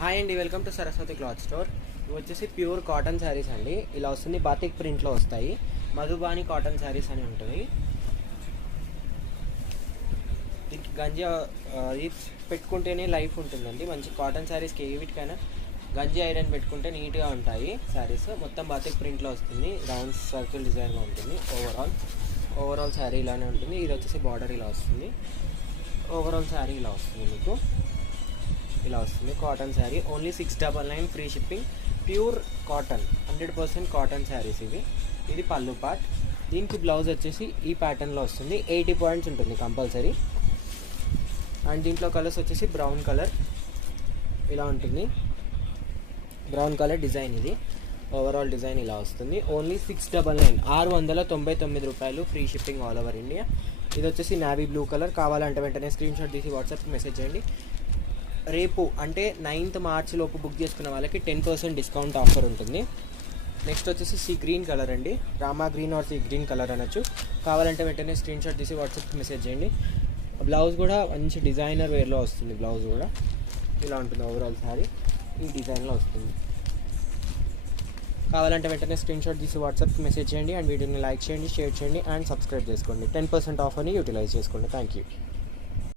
Hi అండి, welcome to Saraswati cloth store. ఇవి వచ్చేసి ప్యూర్ కాటన్ శారీస్ అండి. ఇలా వస్తుంది, బాతిక్ ప్రింట్లో వస్తాయి. మధుబాని కాటన్ శారీస్ అని ఉంటుంది. దీనికి గంజి ఇది పెట్టుకుంటేనే లైఫ్ ఉంటుందండి. మంచి కాటన్ శారీస్కి వీటికైనా గంజి ఐరన్ పెట్టుకుంటే నీట్గా ఉంటాయి శారీస్. మొత్తం బాతిక్ ప్రింట్లో వస్తుంది. రౌండ్ సర్కిల్ డిజైన్లో ఉంటుంది. ఓవరాల్ శారీ ఇలానే ఉంటుంది. ఇది వచ్చేసి బార్డర్ ఇలా వస్తుంది. ఓవరాల్ శారీ ఇలా వస్తుంది. మీకు ఇలా వస్తుంది cotton sari. Only 699 free shipping. Pure cotton, 100% cotton saris ఇవి. ఇది పళ్ళు పార్ట్. దీనికి బ్లౌజ్ వచ్చేసి ఈ ప్యాటర్న్లో వస్తుంది. 80 పాయింట్స్ ఉంటుంది కంపల్సరీ. అండ్ దీంట్లో కలర్స్ వచ్చేసి బ్రౌన్ కలర్ ఇలా ఉంటుంది. బ్రౌన్ కలర్ డిజైన్ ఇది. ఓవరాల్ డిజైన్ ఇలా వస్తుంది. ఓన్లీ 699, 699 రూపాయలు. Free shipping all over India. ఇది వచ్చేసి నావీ బ్లూ కలర్. కావాలంటే వెంటనే స్క్రీన్ షాట్ తీసి వాట్సాప్కి మెసేజ్ చేయండి. రేపు అంటే 9th మార్చ్ లోపు బుక్ చేసుకున్న వాళ్ళకి 10% డిస్కౌంట్ ఆఫర్ ఉంటుంది. నెక్స్ట్ వచ్చేసి సీ గ్రీన్ కలర్ అండి. Rama green are sea green colour అనొచ్చు. కావాలంటే వెంటనే స్క్రీన్ షాట్ తీసి వాట్సాప్కి మెసేజ్ చేయండి. బ్లౌజ్ కూడా మంచి డిజైనర్ వేర్లో వస్తుంది. బ్లౌజ్ కూడా ఇలా ఉంటుంది. ఓవరాల్ శారీ ఈ డిజైన్లో వస్తుంది. కావాలంటే వెంటనే స్క్రీన్ షాట్ తీసి వాట్సాప్కి మెసేజ్ చేయండి. అండ్ వీడియోని లైక్ చేయండి, షేర్ చేయండి అండ్ సబ్స్క్రైబ్ చేసుకోండి. 10% ఆఫర్ని యూటిలైజ్ చేసుకోండి. Thank you.